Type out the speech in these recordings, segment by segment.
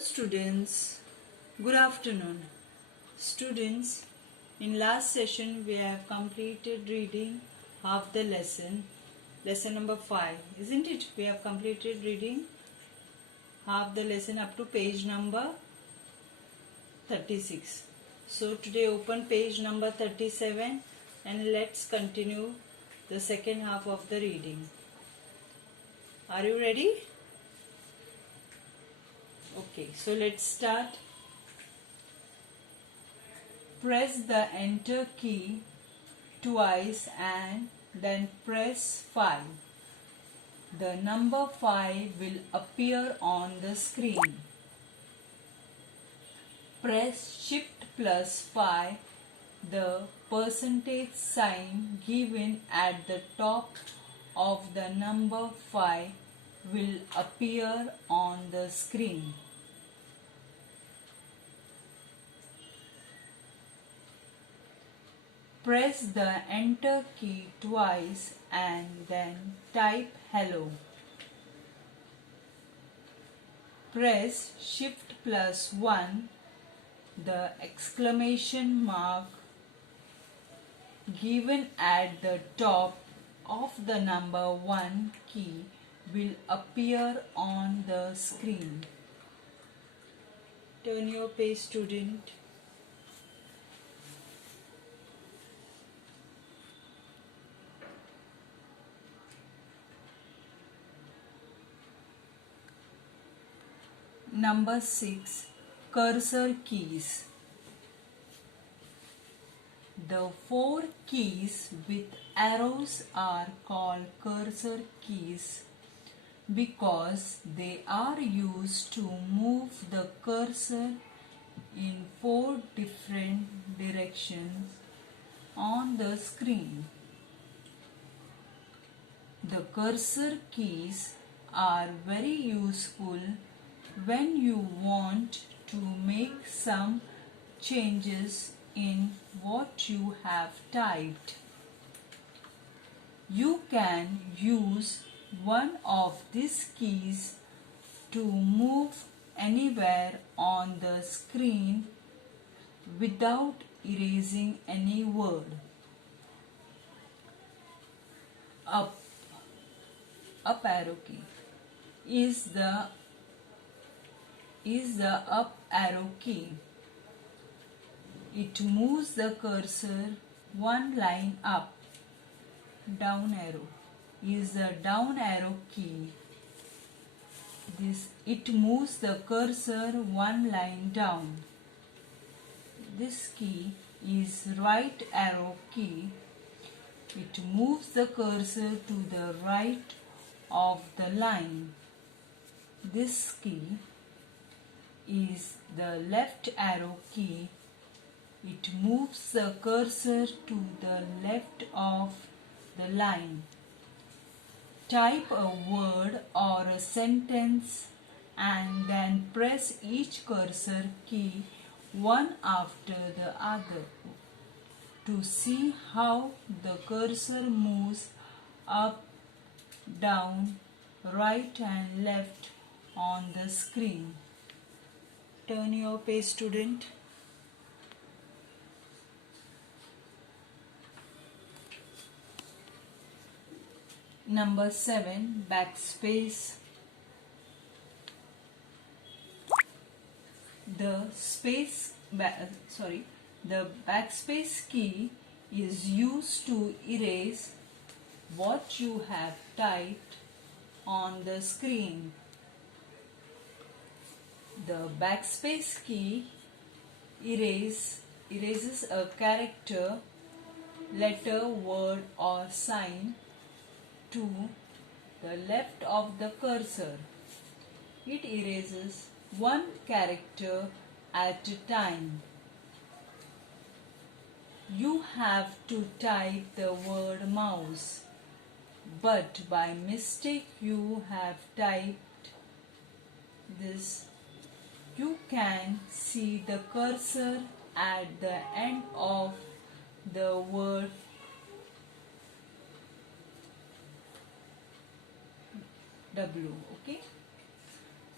Students, good afternoon. Students, in last session we have completed reading half the lesson number 5, isn't it? We have completed reading half the lesson up to page number 36. So today open page number 37 and let's continue the second half of the reading. Are you ready? Okay, so let's start. Press the enter key twice and then press 5. The number 5 will appear on the screen. Press shift plus 5. The percentage sign given at the top of the number 5 will appear on the screen. Press the enter key twice and then type hello. Press shift plus 1. The exclamation mark given at the top of the number 1 key will appear on the screen. Turn your page, student. Number 6. Cursor keys. The 4 keys with arrows are called cursor keys because they are used to move the cursor in 4 different directions on the screen. The cursor keys are very useful when you want to make some changes in what you have typed. You can use one of these keys to move anywhere on the screen without erasing any word. Up arrow key is the up arrow key. It moves the cursor one line up. Down arrow is the down arrow key. It moves the cursor one line down. This key is right arrow key. It moves the cursor to the right of the line. This key is the left arrow key. It moves the cursor to the left of the line. Type a word or a sentence and then press each cursor key one after the other to see how the cursor moves up, down, right and left on the screen. Turn your page, student. Number 7. Backspace. The backspace key is used to erase what you have typed on the screen. The backspace key erases a character, letter, word or sign to the left of the cursor. It erases one character at a time. You have to type the word mouse, but by mistake you have typed this. You can see the cursor at the end of the word W. Okay.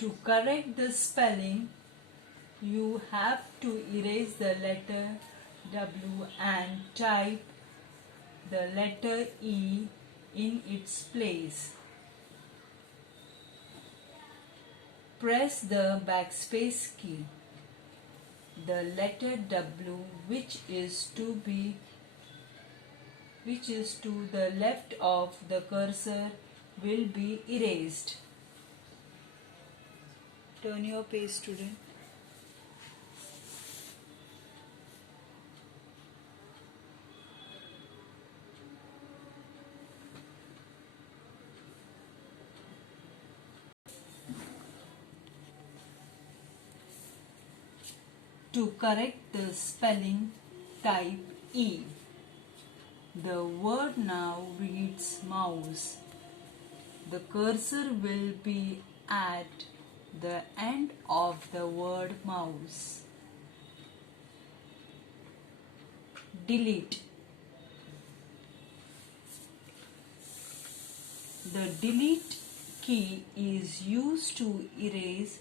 To correct the spelling, you have to erase the letter W and type the letter E in its place. Press the backspace key. The letter W, which is to the left of the cursor, will be erased. Turn your page, student. To correct the spelling, type E. The word now reads mouse. The cursor will be at the end of the word mouse. Delete. The delete key is used to erase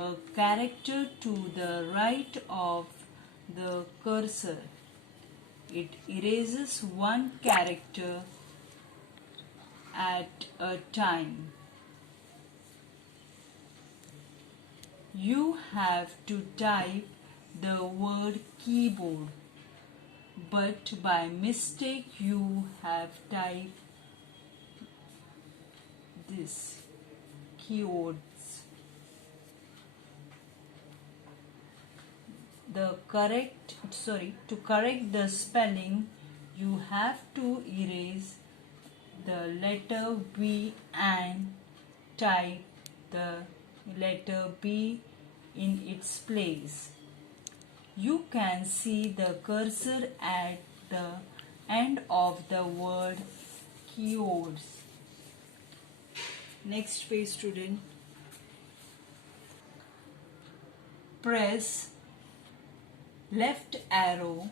a character to the right of the cursor. It erases one character at a time. You have to type the word keyboard, but by mistake you have typed this keywords. To correct the spelling, you have to erase the letter B and type the letter B in its place. You can see the cursor at the end of the word keywords. Next page, student. Press left arrow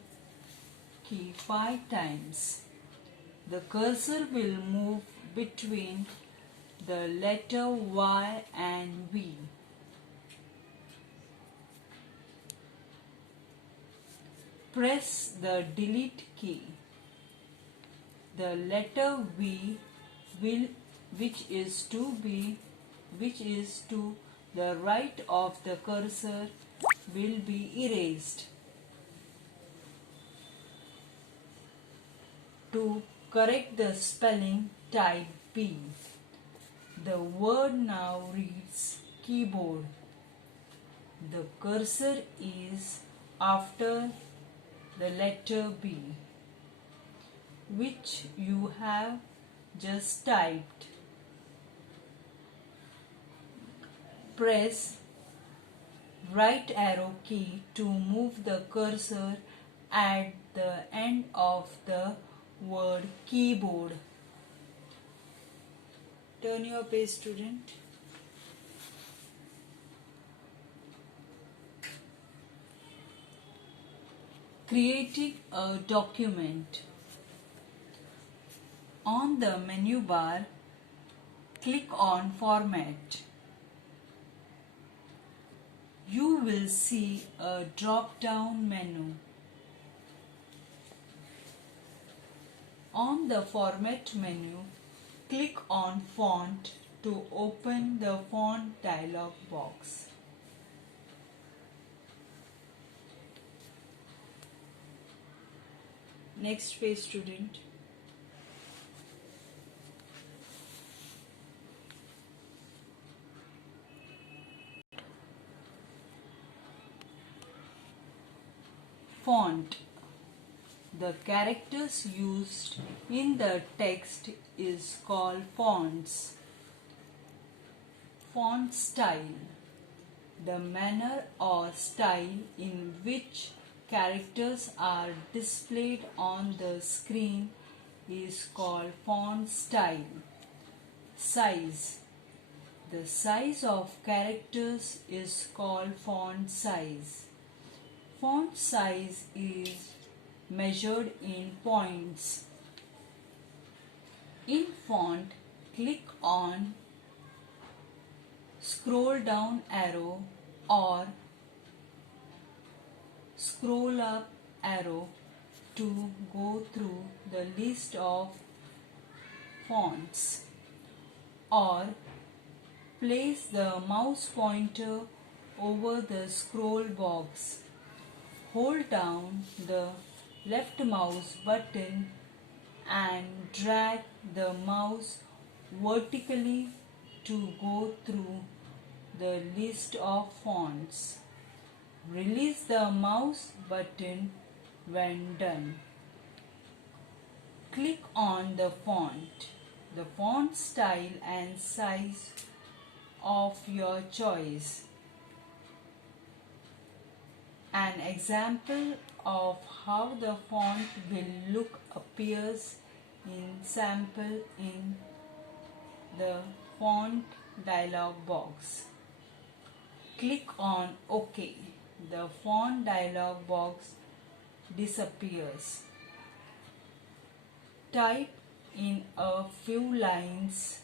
key 5 times. The cursor will move between the letter Y and V. Press the delete key. The letter V which is to the right of the cursor will be erased. To correct the spelling, type B. The word now reads keyboard. The cursor is after the letter B, which you have just typed. Press right arrow key to move the cursor at the end of the word keyboard. Turn your page, student. Creating a document. On the menu bar, click on Format. You will see a drop-down menu. On the Format menu, click on Font to open the Font dialog box. Next page, student. Font. The characters used in the text is called fonts. Font style. The manner or style in which characters are displayed on the screen is called font style. Size. The size of characters is called font size. Font size is measured in points. In font, click on scroll down arrow or scroll up arrow to go through the list of fonts, or place the mouse pointer over the scroll box. Hold down the left mouse button and drag the mouse vertically to go through the list of fonts. Release the mouse button when done. Click on the font style and size of your choice. An example of how the font will look appears in sample in the font dialog box. Click on OK. The font dialog box disappears. Type in a few lines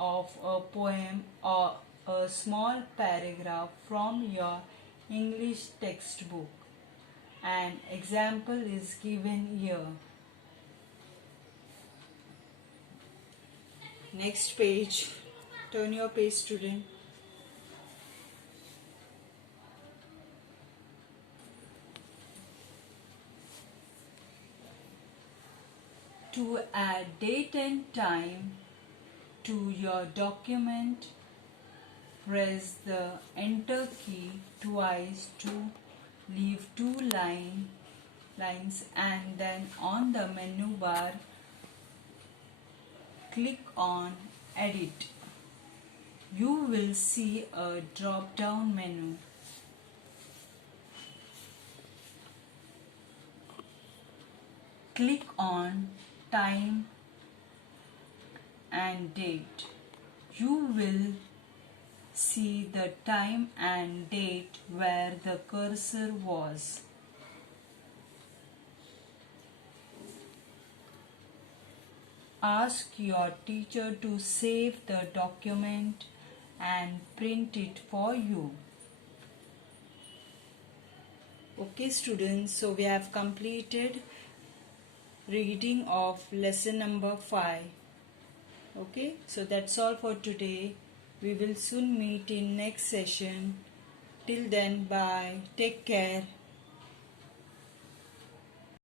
of a poem or a small paragraph from your English textbook. An example is given here. Next page. Turn your page, student. To add date and time to your document, press the Enter key twice to leave two lines, and then on the menu bar, click on Edit. You will see a drop-down menu. Click on Time and Date. You will see the time and date where the cursor was. Ask your teacher to save the document and print it for you. Okay students, so we have completed reading of lesson number 5. Okay, so that's all for today. We will soon meet in next session. Till then, bye. Take care.